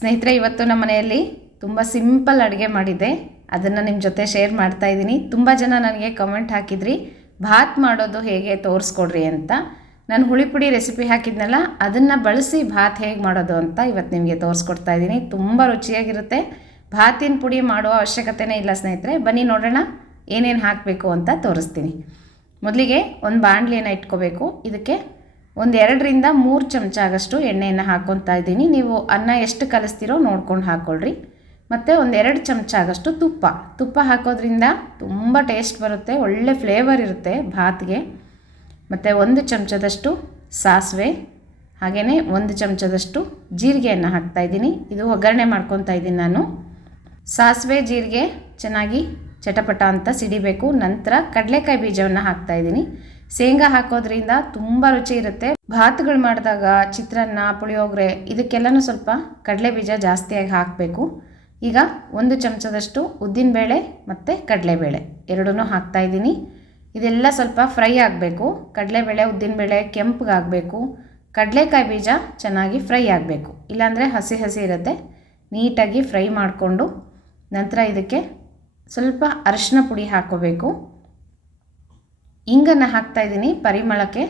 ಸ್ನೇಹಿತರೆ, ಇವತ್ತು ನಮ್ಮ ಮನೆಯಲ್ಲಿ ತುಂಬ ಸಿಂಪಲ್ ಅಡುಗೆ ಮಾಡಿದ್ದೆ. ಅದನ್ನು ನಿಮ್ಮ ಜೊತೆ ಶೇರ್ ಮಾಡ್ತಾ ಇದ್ದೀನಿ. ತುಂಬ ಜನ ನನಗೆ ಕಮೆಂಟ್ ಹಾಕಿದ್ರಿ, ಭಾತ್ ಮಾಡೋದು ಹೇಗೆ ತೋರಿಸ್ಕೊಡ್ರಿ ಅಂತ. ನಾನು ಹುಳಿಪುಡಿ ರೆಸಿಪಿ ಹಾಕಿದ್ನಲ್ಲ, ಅದನ್ನು ಬಳಸಿ ಭಾತ್ ಹೇಗೆ ಮಾಡೋದು ಅಂತ ಇವತ್ತು ನಿಮಗೆ ತೋರಿಸ್ಕೊಡ್ತಾ ಇದ್ದೀನಿ. ತುಂಬ ರುಚಿಯಾಗಿರುತ್ತೆ. ಭಾತಿನ ಪುಡಿ ಮಾಡೋ ಅವಶ್ಯಕತೆನೇ ಇಲ್ಲ ಸ್ನೇಹಿತರೆ. ಬನ್ನಿ ನೋಡೋಣ, ಏನೇನು ಹಾಕಬೇಕು ಅಂತ ತೋರಿಸ್ತೀನಿ. ಮೊದಲಿಗೆ ಒಂದು ಬಾಣಲಿಯನ್ನು ಇಟ್ಕೋಬೇಕು. ಇದಕ್ಕೆ ಒಂದು ಎರಡರಿಂದ ಮೂರು ಚಮಚ ಆಗಷ್ಟು ಎಣ್ಣೆಯನ್ನು ಹಾಕ್ಕೊತಾ ಇದ್ದೀನಿ. ನೀವು ಅನ್ನ ಎಷ್ಟು ಕಲಿಸ್ತೀರೋ ನೋಡ್ಕೊಂಡು ಹಾಕ್ಕೊಳ್ರಿ ಮತ್ತು ಒಂದು ಎರಡು ಚಮಚ ಆಗಷ್ಟು ತುಪ್ಪ. ತುಪ್ಪ ಹಾಕೋದ್ರಿಂದ ತುಂಬ ಟೇಸ್ಟ್ ಬರುತ್ತೆ, ಒಳ್ಳೆ ಫ್ಲೇವರ್ ಇರುತ್ತೆ ಭಾತ್ಗೆ. ಮತ್ತು ಒಂದು ಚಮಚದಷ್ಟು ಸಾಸಿವೆ ಹಾಗೆಯೇ ಒಂದು ಚಮಚದಷ್ಟು ಜೀರಿಗೆಯನ್ನು ಹಾಕ್ತಾಯಿದ್ದೀನಿ ಇದು ಒಗ್ಗರಣೆ ಮಾಡ್ಕೊತಾ ಇದ್ದೀನಿ ನಾನು. ಸಾಸಿವೆ, ಜೀರಿಗೆ ಚೆನ್ನಾಗಿ ಚಟಪಟ ಅಂತ ಸಿಡಿಬೇಕು. ನಂತರ ಕಡಲೆಕಾಯಿ ಬೀಜವನ್ನು ಹಾಕ್ತಾಯಿದ್ದೀನಿ ಶೇಂಗಾ ಹಾಕೋದ್ರಿಂದ ತುಂಬ ರುಚಿ ಇರುತ್ತೆ. ಭಾತ್ಗಳು ಮಾಡಿದಾಗ ಚಿತ್ರಾನ್ನ, ಪುಳಿಯೋಗರೆ ಇದಕ್ಕೆಲ್ಲನೂ ಸ್ವಲ್ಪ ಕಡಲೆ ಬೀಜ ಜಾಸ್ತಿಯಾಗಿ ಹಾಕಬೇಕು. ಈಗ ಒಂದು ಚಮಚದಷ್ಟು ಉದ್ದಿನಬೇಳೆ ಮತ್ತು ಕಡಲೆಬೇಳೆ ಎರಡೂ ಹಾಕ್ತಾಯಿದ್ದೀನಿ ಇದೆಲ್ಲ ಸ್ವಲ್ಪ ಫ್ರೈ ಆಗಬೇಕು. ಕಡಲೆಬೇಳೆ, ಉದ್ದಿನಬೇಳೆ ಕೆಂಪಗಾಗಬೇಕು ಕಡಲೆಕಾಯಿ ಬೀಜ ಚೆನ್ನಾಗಿ ಫ್ರೈ ಆಗಬೇಕು. ಇಲ್ಲಾಂದರೆ ಹಸಿ ಹಸಿ ಇರುತ್ತೆ. ನೀಟಾಗಿ ಫ್ರೈ ಮಾಡಿಕೊಂಡು ನಂತರ ಇದಕ್ಕೆ ಸ್ವಲ್ಪ ಅರಿಶಿನ ಪುಡಿ ಹಾಕ್ಕೋಬೇಕು ಇಂಗನ್ನು ಹಾಕ್ತಾ ಇದ್ದೀನಿ ಪರಿಮಳಕ್ಕೆ.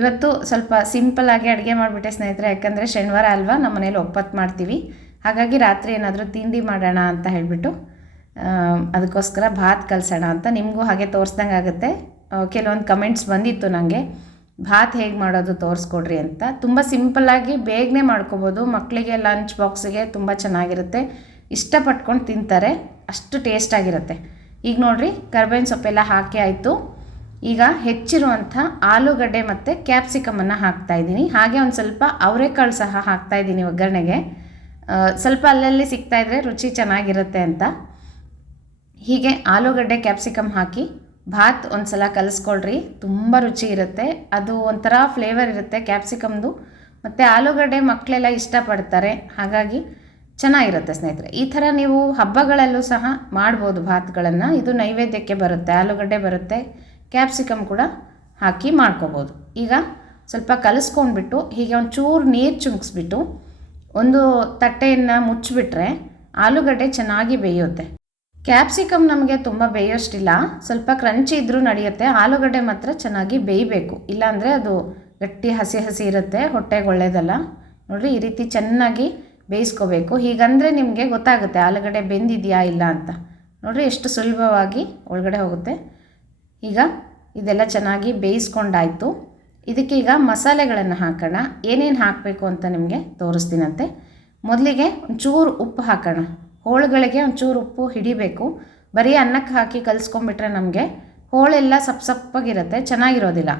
ಇವತ್ತು ಸ್ವಲ್ಪ ಸಿಂಪಲ್ಲಾಗಿ ಅಡುಗೆ ಮಾಡಿಬಿಟ್ಟೆ ಸ್ನೇಹಿತರೆ, ಯಾಕಂದರೆ ಶನಿವಾರ ಅಲ್ವಾ ನಮ್ಮ ಮನೇಲಿ ಒಪ್ಪತ್ತು ಮಾಡ್ತೀವಿ. ಹಾಗಾಗಿ ರಾತ್ರಿ ಏನಾದರೂ ತಿಂಡಿ ಮಾಡೋಣ ಅಂತ ಹೇಳಿಬಿಟ್ಟು ಅದಕ್ಕೋಸ್ಕರ ಭಾತ್ ಕಲಿಸೋಣ ಅಂತ ನಿಮಗೂ ಹಾಗೆ ತೋರಿಸ್ದಂಗೆ ಆಗುತ್ತೆ. ಕೆಲವೊಂದು ಕಮೆಂಟ್ಸ್ ಬಂದಿತ್ತು ನನಗೆ ಭಾತ್ ಹೇಗೆ ಮಾಡೋದು ತೋರಿಸ್ಕೊಡ್ರಿ ಅಂತ. ತುಂಬ ಸಿಂಪಲ್ಲಾಗಿ ಬೇಗನೆ ಮಾಡ್ಕೋಬೋದು. ಮಕ್ಕಳಿಗೆ ಲಂಚ್ ಬಾಕ್ಸಿಗೆ ತುಂಬ ಚೆನ್ನಾಗಿರುತ್ತೆ. ಇಷ್ಟಪಟ್ಕೊಂಡು ತಿಂತಾರೆ. ಅಷ್ಟು ಟೇಸ್ಟಾಗಿರುತ್ತೆ ಈಗ ನೋಡಿರಿ, ಕರ್ಬೇವಿನ ಸೊಪ್ಪೆಲ್ಲ ಹಾಕಿ ಆಯಿತು. ಈಗ ಹೆಚ್ಚಿರುವಂಥ ಆಲೂಗಡ್ಡೆ ಮತ್ತು ಕ್ಯಾಪ್ಸಿಕಮನ್ನು ಹಾಕ್ತಾಯಿದ್ದೀನಿ ಹಾಗೆ ಒಂದು ಸ್ವಲ್ಪ ಅವರೆಕಾಳು ಸಹ ಹಾಕ್ತಾಯಿದ್ದೀನಿ ಒಗ್ಗರಣೆಗೆ. ಸ್ವಲ್ಪ ಅಲ್ಲಲ್ಲಿ ಸಿಗ್ತಾಯಿದ್ರೆ ರುಚಿ ಚೆನ್ನಾಗಿರುತ್ತೆ ಅಂತ. ಹೀಗೆ ಆಲೂಗಡ್ಡೆ ಕ್ಯಾಪ್ಸಿಕಮ್ ಹಾಕಿ ಭಾತ್ ಒಂದು ಸಲ ಕಲಿಸ್ಕೊಳ್ರಿ. ತುಂಬ ರುಚಿ ಇರುತ್ತೆ. ಅದು ಒಂಥರ ಫ್ಲೇವರ್ ಇರುತ್ತೆ ಕ್ಯಾಪ್ಸಿಕಮ್ದು ಮತ್ತು ಆಲೂಗಡ್ಡೆ ಮಕ್ಕಳೆಲ್ಲ ಇಷ್ಟಪಡ್ತಾರೆ. ಹಾಗಾಗಿ ಚೆನ್ನಾಗಿರುತ್ತೆ ಸ್ನೇಹಿತರೆ. ಈ ಥರ ನೀವು ಹಬ್ಬಗಳಲ್ಲೂ ಸಹ ಮಾಡ್ಬೋದು ಭಾತ್ಗಳನ್ನು. ಇದು ನೈವೇದ್ಯಕ್ಕೆ ಬರುತ್ತೆ, ಆಲೂಗಡ್ಡೆ ಬರುತ್ತೆ ಕ್ಯಾಪ್ಸಿಕಮ್ ಕೂಡ ಹಾಕಿ ಮಾಡ್ಕೋಬೋದು. ಈಗ ಸ್ವಲ್ಪ ಕಲಿಸ್ಕೊಂಡ್ಬಿಟ್ಟು ಹೀಗೆ ಒಂದು ಚೂರು ನೀರು ಚುಮ್ಕಿಸ್ಬಿಟ್ಟು ಒಂದು ತಟ್ಟೆಯನ್ನು ಮುಚ್ಚಿಬಿಟ್ರೆ ಆಲೂಗಡ್ಡೆ ಚೆನ್ನಾಗಿ ಬೇಯುತ್ತೆ. ಕ್ಯಾಪ್ಸಿಕಮ್ ನಮಗೆ ತುಂಬ ಬೇಯೋಷ್ಟಿಲ್ಲ. ಸ್ವಲ್ಪ ಕ್ರಂಚಿ ಇದ್ದರೂ ನಡೆಯುತ್ತೆ. ಆಲೂಗಡ್ಡೆ ಮಾತ್ರ ಚೆನ್ನಾಗಿ ಬೇಯಬೇಕು. ಇಲ್ಲಾಂದರೆ ಅದು ಗಟ್ಟಿ ಹಸಿ ಹಸಿ ಇರುತ್ತೆ. ಹೊಟ್ಟೆಗೆ ಒಳ್ಳೆಯದಲ್ಲ ನೋಡಿರಿ ಈ ರೀತಿ ಚೆನ್ನಾಗಿ ಬೇಯಿಸ್ಕೋಬೇಕು. ಹೀಗಂದರೆ ನಿಮಗೆ ಗೊತ್ತಾಗುತ್ತೆ ಆಲೂಗಡ್ಡೆ ಬೆಂದಿದೆಯಾ ಇಲ್ಲ ಅಂತ. ನೋಡಿರಿ ಎಷ್ಟು ಸುಲಭವಾಗಿ ಒಳಗಡೆ ಹೋಗುತ್ತೆ. ಈಗ ಇದೆಲ್ಲ ಚೆನ್ನಾಗಿ ಬೇಯಿಸ್ಕೊಂಡಾಯಿತು. ಇದಕ್ಕೆ ಈಗ ಮಸಾಲೆಗಳನ್ನು ಹಾಕೋಣ. ಏನೇನು ಹಾಕಬೇಕು ಅಂತ ನಿಮಗೆ ತೋರಿಸ್ತೀನಂತೆ. ಮೊದಲಿಗೆ ಒಂಚೂರು ಉಪ್ಪು ಹಾಕೋಣ. ಹೋಳುಗಳಿಗೆ ಒಂಚೂರು ಉಪ್ಪು ಹಿಡಿಬೇಕು. ಬರೀ ಅನ್ನಕ್ಕೆ ಹಾಕಿ ಕಲಿಸ್ಕೊಂಬಿಟ್ರೆ ನಮಗೆ ಹೋಳೆಲ್ಲ ಸಪ್ ಸಪ್ಪಗಿರುತ್ತೆ ಚೆನ್ನಾಗಿರೋದಿಲ್ಲ.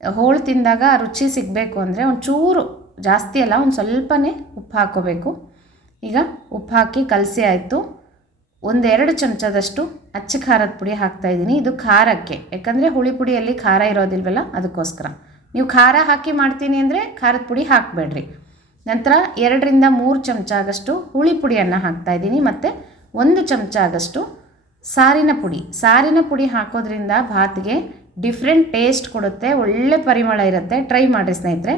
ಹೋಳು ತಿಂದಾಗ ರುಚಿ ಸಿಗಬೇಕು ಅಂದರೆ ಒಂಚೂರು ಜಾಸ್ತಿ ಅಲ್ಲ, ಒಂದು ಸ್ವಲ್ಪನೇ ಉಪ್ಪು ಹಾಕೋಬೇಕು. ಈಗ ಉಪ್ಪು ಹಾಕಿ ಕಲಸಿ ಆಯಿತು. ಒಂದೆರಡು ಚಮಚದಷ್ಟು ಅಚ್ಚ ಖಾರದ ಪುಡಿ ಹಾಕ್ತಾಯಿದ್ದೀನಿ ಇದು ಖಾರಕ್ಕೆ, ಯಾಕಂದರೆ ಹುಳಿ ಪುಡಿಯಲ್ಲಿ ಖಾರ ಇರೋದಿಲ್ವಲ್ಲ, ಅದಕ್ಕೋಸ್ಕರ. ನೀವು ಖಾರ ಹಾಕಿ ಮಾಡ್ತೀನಿ ಅಂದರೆ ಖಾರದ ಪುಡಿ ಹಾಕಬೇಡ್ರಿ. ನಂತರ ಎರಡರಿಂದ ಮೂರು ಚಮಚ ಆಗಷ್ಟು ಹುಳಿ ಪುಡಿಯನ್ನು ಹಾಕ್ತಾಯಿದ್ದೀನಿ ಮತ್ತು ಒಂದು ಚಮಚ ಆಗಷ್ಟು ಸಾರಿನ ಪುಡಿ. ಸಾರಿನ ಪುಡಿ ಹಾಕೋದ್ರಿಂದ ಭಾತ್ಗೆ ಡಿಫ್ರೆಂಟ್ ಟೇಸ್ಟ್ ಕೊಡುತ್ತೆ, ಒಳ್ಳೆ ಪರಿಮಳ ಇರುತ್ತೆ. ಟ್ರೈ ಮಾಡಿರಿ ಸ್ನೇಹಿತರೆ.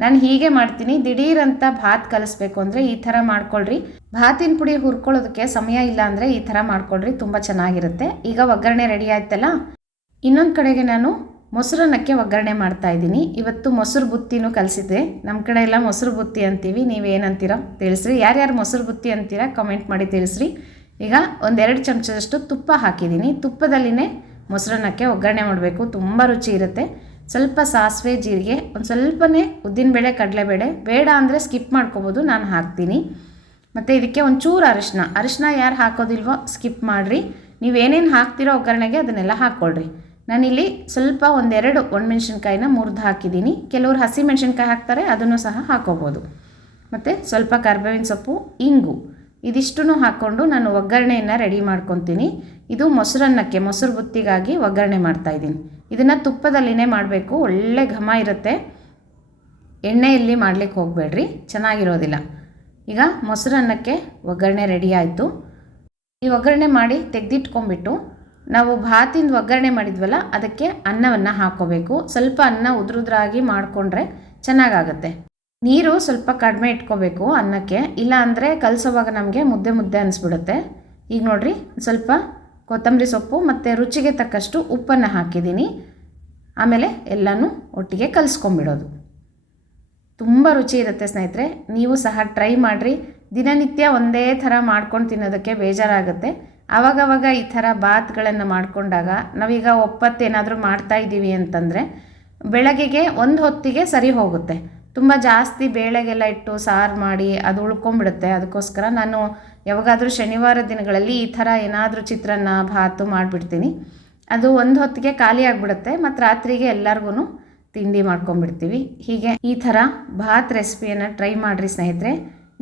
ನಾನು ಹೀಗೆ ಮಾಡ್ತೀನಿ, ದಿಢೀರಂತ ಭಾತ್ ಕಲಿಸ್ಬೇಕು ಅಂದರೆ ಈ ಥರ ಮಾಡ್ಕೊಳ್ರಿ. ಭಾತಿನ ಪುಡಿ ಹುರ್ಕೊಳ್ಳೋದಕ್ಕೆ ಸಮಯ ಇಲ್ಲ ಅಂದರೆ ಈ ಥರ ಮಾಡ್ಕೊಳ್ರಿ, ತುಂಬ ಚೆನ್ನಾಗಿರುತ್ತೆ. ಈಗ ಒಗ್ಗರಣೆ ರೆಡಿ ಆಯ್ತಲ್ಲ? ಇನ್ನೊಂದು ಕಡೆಗೆ ನಾನು ಮೊಸರನ್ನಕ್ಕೆ ಒಗ್ಗರಣೆ ಮಾಡ್ತಾ ಇದ್ದೀನಿ. ಇವತ್ತು ಮೊಸರು ಬುತ್ತಿನೂ ಕಲಿಸಿದೆ ನಮ್ಮ ಕಡೆ ಎಲ್ಲ ಮೊಸರು ಬುತ್ತಿ ಅಂತೀವಿ, ನೀವೇನಂತೀರೋ ತಿಳಿಸ್ರಿ. ಯಾರ್ಯಾರು ಮೊಸರು ಬುತ್ತಿ ಅಂತೀರಾ ಕಮೆಂಟ್ ಮಾಡಿ ತಿಳಿಸ್ರಿ. ಈಗ ಒಂದೆರಡು ಚಮಚದಷ್ಟು ತುಪ್ಪ ಹಾಕಿದ್ದೀನಿ. ತುಪ್ಪದಲ್ಲಿನೇ ಮೊಸರನ್ನಕ್ಕೆ ಒಗ್ಗರಣೆ ಮಾಡಬೇಕು, ತುಂಬ ರುಚಿ ಇರುತ್ತೆ. ಸ್ವಲ್ಪ ಸಾಸಿವೆ, ಜೀರಿಗೆ, ಒಂದು ಸ್ವಲ್ಪನೇ ಉದ್ದಿನಬೇಳೆ ಕಡಲೆಬೇಳೆ, ಬೇಡ ಅಂದರೆ ಸ್ಕಿಪ್ ಮಾಡ್ಕೋಬೋದು, ನಾನು ಹಾಕ್ತೀನಿ. ಮತ್ತು ಇದಕ್ಕೆ ಒಂಚೂರು ಅರಿಶಿನ ಅರಿಶಿನ ಯಾರು ಹಾಕೋದಿಲ್ವೋ ಸ್ಕಿಪ್ ಮಾಡಿರಿ. ನೀವೇನೇನು ಹಾಕ್ತಿರೋ ಒಗ್ಗರಣೆಗೆ ಅದನ್ನೆಲ್ಲ ಹಾಕ್ಕೊಳ್ರಿ ನಾನಿಲ್ಲಿ ಸ್ವಲ್ಪ ಒಂದೆರಡು ಒಣಮೆಣ್ಸಿನ್ಕಾಯಿನ ಮುರಿದು ಹಾಕಿದ್ದೀನಿ. ಕೆಲವರು ಹಸಿ ಮೆಣಸಿನ್ಕಾಯಿ ಹಾಕ್ತಾರೆ, ಅದನ್ನು ಸಹ ಹಾಕೋಬೋದು. ಮತ್ತು ಸ್ವಲ್ಪ ಕರ್ಬೇವಿನ ಸೊಪ್ಪು, ಇಂಗು. ಇದಿಷ್ಟು ಹಾಕ್ಕೊಂಡು ನಾನು ಒಗ್ಗರಣೆಯನ್ನು ರೆಡಿ ಮಾಡ್ಕೊತೀನಿ. ಇದು ಮೊಸರನ್ನಕ್ಕೆ, ಮೊಸರು ಬುತ್ತಿಗಾಗಿ ಒಗ್ಗರಣೆ ಮಾಡ್ತಾಯಿದ್ದೀನಿ ಇದನ್ನು ತುಪ್ಪದಲ್ಲಿನೇ ಮಾಡಬೇಕು. ಒಳ್ಳೆ ಘಮ ಇರುತ್ತೆ. ಎಣ್ಣೆಯಲ್ಲಿ ಮಾಡಲಿಕ್ಕೆ ಹೋಗಬೇಡ್ರಿ. ಚೆನ್ನಾಗಿರೋದಿಲ್ಲ. ಈಗ ಮೊಸರನ್ನಕ್ಕೆ ಒಗ್ಗರಣೆ ರೆಡಿ ಆಯಿತು. ಈ ಒಗ್ಗರಣೆ ಮಾಡಿ ತೆಗೆದಿಟ್ಕೊಂಡ್ಬಿಟ್ಟು ನಾವು ಭಾತಿಂದ ಒಗ್ಗರಣೆ ಮಾಡಿದ್ವಲ್ಲ, ಅದಕ್ಕೆ ಅನ್ನವನ್ನು ಹಾಕ್ಕೋಬೇಕು ಸ್ವಲ್ಪ ಅನ್ನ ಉದುರುದ್ರಾಗಿ ಮಾಡಿಕೊಂಡ್ರೆ ಚೆನ್ನಾಗಾಗುತ್ತೆ. ನೀರು ಸ್ವಲ್ಪ ಕಡಿಮೆ ಇಟ್ಕೋಬೇಕು ಅನ್ನಕ್ಕೆ. ಇಲ್ಲ ಅಂದರೆ ಕಲಸೋವಾಗ ನಮಗೆ ಮುದ್ದೆ ಮುದ್ದೆ ಅನಿಸ್ಬಿಡುತ್ತೆ. ಈಗ ನೋಡಿರಿ, ಸ್ವಲ್ಪ ಕೊತ್ತಂಬರಿ ಸೊಪ್ಪು ಮತ್ತು ರುಚಿಗೆ ತಕ್ಕಷ್ಟು ಉಪ್ಪನ್ನು ಹಾಕಿದ್ದೀನಿ. ಆಮೇಲೆ ಎಲ್ಲನೂ ಒಟ್ಟಿಗೆ ಕಲಿಸ್ಕೊಂಬಿಡೋದು ತುಂಬ ರುಚಿ ಇರುತ್ತೆ ಸ್ನೇಹಿತರೆ, ನೀವು ಸಹ ಟ್ರೈ ಮಾಡಿರಿ. ದಿನನಿತ್ಯ ಒಂದೇ ಥರ ಮಾಡ್ಕೊಂಡು ತಿನ್ನೋದಕ್ಕೆ ಬೇಜಾರಾಗುತ್ತೆ. ಆವಾಗವಾಗ ಈ ಥರ ಬಾತ್ಗಳನ್ನು ಮಾಡಿಕೊಂಡಾಗ ನಾವೀಗ ಒಪ್ಪತ್ತೇನಾದರೂ ಮಾಡ್ತಾ ಇದ್ದೀವಿ ಅಂತಂದರೆ ಬೆಳಗ್ಗೆಗೆ ಒಂದು ಹೊತ್ತಿಗೆ ಸರಿ ಹೋಗುತ್ತೆ. ತುಂಬ ಜಾಸ್ತಿ ಬೇಳೆಗೆಲ್ಲ ಇಟ್ಟು ಸಾರು ಮಾಡಿ ಅದು ಉಳ್ಕೊಂಬಿಡುತ್ತೆ ಅದಕ್ಕೋಸ್ಕರ ನಾನು ಯಾವಾಗಾದರೂ ಶನಿವಾರ ದಿನಗಳಲ್ಲಿ ಈ ಥರ ಏನಾದರೂ ಚಿತ್ರಾನ್ನ, ಭಾತು ಮಾಡಿಬಿಡ್ತೀನಿ. ಅದು ಒಂದು ಹೊತ್ತಿಗೆ ಖಾಲಿ ಆಗಿಬಿಡುತ್ತೆ. ಮತ್ತು ರಾತ್ರಿಗೆ ಎಲ್ಲರಿಗೂ ತಿಂಡಿ ಮಾಡ್ಕೊಂಬಿಡ್ತೀವಿ ಹೀಗೆ ಈ ಥರ ಭಾತ್ ರೆಸಿಪಿಯನ್ನು ಟ್ರೈ ಮಾಡಿರಿ ಸ್ನೇಹಿತರೆ.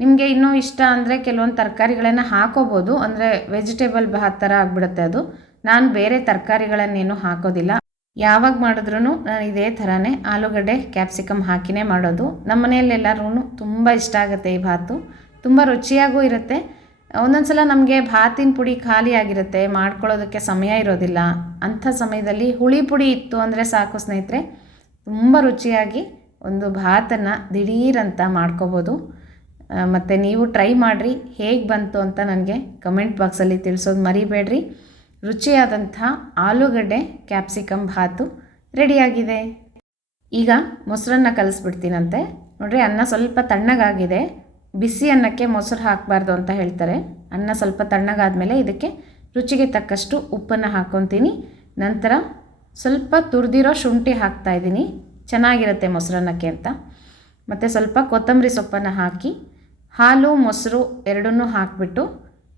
ನಿಮಗೆ ಇನ್ನೂ ಇಷ್ಟ ಅಂದರೆ ಕೆಲವೊಂದು ತರಕಾರಿಗಳನ್ನು ಹಾಕೋಬೋದು. ಅಂದರೆ ವೆಜಿಟೇಬಲ್ ಭಾತ್ ಥರ ಆಗಿಬಿಡುತ್ತೆ ಅದು. ನಾನು ಬೇರೆ ತರಕಾರಿಗಳನ್ನೇನು ಹಾಕೋದಿಲ್ಲ. ಯಾವಾಗ ಮಾಡಿದ್ರೂ ನಾನು ಇದೇ ಥರನೇ ಆಲೂಗಡ್ಡೆ ಕ್ಯಾಪ್ಸಿಕಮ್ ಹಾಕಿನೇ ಮಾಡೋದು. ನಮ್ಮ ಮನೆಯಲ್ಲೆಲ್ಲರೂ ತುಂಬ ಇಷ್ಟ ಆಗುತ್ತೆ ಈ ಭಾತು. ತುಂಬ ರುಚಿಯಾಗೂ ಇರುತ್ತೆ. ಒಂದೊಂದು ಸಲ ನಮಗೆ ಭಾತಿನ ಪುಡಿ ಖಾಲಿ ಆಗಿರುತ್ತೆ, ಮಾಡ್ಕೊಳ್ಳೋದಕ್ಕೆ ಸಮಯ ಇರೋದಿಲ್ಲ. ಅಂಥ ಸಮಯದಲ್ಲಿ ಹುಳಿ ಪುಡಿ ಇತ್ತು ಅಂದರೆ ಸಾಕು ಸ್ನೇಹಿತರೆ. ತುಂಬ ರುಚಿಯಾಗಿ ಒಂದು ಭಾತನ್ನು ದಿಢೀರಂತ ಮಾಡ್ಕೋಬೋದು. ಮತ್ತು ನೀವು ಟ್ರೈ ಮಾಡಿರಿ. ಹೇಗೆ ಬಂತು ಅಂತ ನನಗೆ ಕಮೆಂಟ್ ಬಾಕ್ಸಲ್ಲಿ ತಿಳಿಸೋದು ಮರಿಬೇಡ್ರಿ. ರುಚಿಯಾದಂಥ ಆಲೂಗಡ್ಡೆ ಕ್ಯಾಪ್ಸಿಕಮ್ ಭಾತು ರೆಡಿಯಾಗಿದೆ. ಈಗ ಮೊಸರನ್ನ ಕಲಿಸ್ಬಿಡ್ತೀನಂತೆ. ನೋಡ್ರಿ, ಅನ್ನ ಸ್ವಲ್ಪ ತಣ್ಣಗಾಗಿದೆ. ಬಿಸಿ ಅನ್ನಕ್ಕೆ ಮೊಸರು ಹಾಕಬಾರ್ದು ಅಂತ ಹೇಳ್ತಾರೆ. ಅನ್ನ ಸ್ವಲ್ಪ ತಣ್ಣಗಾದ್ಮೇಲೆ ಇದಕ್ಕೆ ರುಚಿಗೆ ತಕ್ಕಷ್ಟು ಉಪ್ಪನ್ನು ಹಾಕ್ಕೊತೀನಿ. ನಂತರ ಸ್ವಲ್ಪ ತುರಿದಿರೋ ಶುಂಠಿ ಹಾಕ್ತಾಯಿದ್ದೀನಿ ಚೆನ್ನಾಗಿರುತ್ತೆ ಮೊಸರನ್ನಕ್ಕೆ ಅಂತ. ಮತ್ತು ಸ್ವಲ್ಪ ಕೊತ್ತಂಬರಿ ಸೊಪ್ಪನ್ನು ಹಾಕಿ ಹಾಲು, ಮೊಸರು ಎರಡನ್ನೂ ಹಾಕಿಬಿಟ್ಟು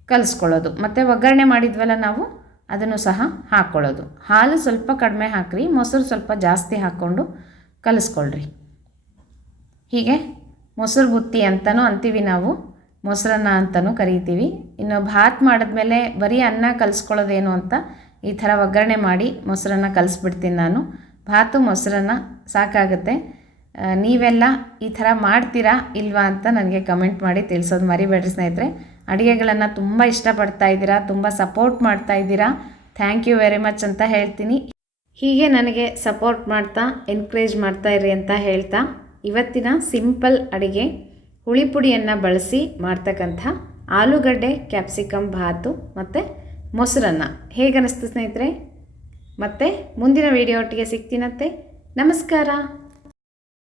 ಕಲಿಸ್ಕೊಳ್ಳೋದು. ಮತ್ತು ಒಗ್ಗರಣೆ ಮಾಡಿದ್ವಲ್ಲ ನಾವು? ಅದನ್ನು ಸಹ ಹಾಕ್ಕೊಳ್ಳೋದು ಹಾಲು ಸ್ವಲ್ಪ ಕಡಿಮೆ ಹಾಕ್ರಿ, ಮೊಸರು ಸ್ವಲ್ಪ ಜಾಸ್ತಿ ಹಾಕ್ಕೊಂಡು ಕಲಿಸ್ಕೊಳ್ರಿ. ಹೀಗೆ ಮೊಸರು ಬುತ್ತಿ ಅಂತಲೂ ಅಂತೀವಿ ನಾವು, ಮೊಸರನ್ನ ಅಂತಲೂ ಕರಿತೀವಿ. ಇನ್ನು ಭಾತ್ ಮಾಡಿದ್ಮೇಲೆ ಬರೀ ಅನ್ನ ಕಲಿಸ್ಕೊಳ್ಳೋದೇನು ಅಂತ ಈ ಥರ ಒಗ್ಗರಣೆ ಮಾಡಿ ಮೊಸರನ್ನ ಕಲಿಸ್ಬಿಡ್ತೀನಿ ನಾನು. ಭಾತು, ಮೊಸರನ್ನ ಸಾಕಾಗುತ್ತೆ. ನೀವೆಲ್ಲ ಈ ಥರ ಮಾಡ್ತೀರಾ ಇಲ್ವಾ ಅಂತ ನನಗೆ ಕಮೆಂಟ್ ಮಾಡಿ ತಿಳಿಸೋದು ಮರಿಬೇಡ್ರಿ ಸ್ನೇಹಿತರೆ. ಅಡುಗೆಗಳನ್ನು ತುಂಬ ಇಷ್ಟಪಡ್ತಾ ಇದ್ದೀರಾ, ತುಂಬ ಸಪೋರ್ಟ್ ಮಾಡ್ತಾ ಇದ್ದೀರಾ ಥ್ಯಾಂಕ್ ಯು ವೆರಿ ಮಚ್ ಅಂತ ಹೇಳ್ತೀನಿ. ಹೀಗೆ ನನಗೆ ಸಪೋರ್ಟ್ ಮಾಡ್ತಾ ಎನ್ಕರೇಜ್ ಮಾಡ್ತಾ ಇರಿ ಅಂತ ಹೇಳ್ತಾ, ಇವತ್ತಿನ ಸಿಂಪಲ್ ಅಡುಗೆ, ಹುಳಿ ಪುಡಿಯನ್ನು ಬಳಸಿ ಮಾಡ್ತಕ್ಕಂಥ ಆಲೂಗಡ್ಡೆ ಕ್ಯಾಪ್ಸಿಕಮ್ ಭಾತು ಮತ್ತು ಮೊಸರನ್ನ. ಹೇಗನ್ನಿಸ್ತು ಸ್ನೇಹಿತರೆ? ಮತ್ತು ಮುಂದಿನ ವೀಡಿಯೋ ಒಟ್ಟಿಗೆ ಸಿಗ್ತೀನಂತೆ ನಮಸ್ಕಾರ.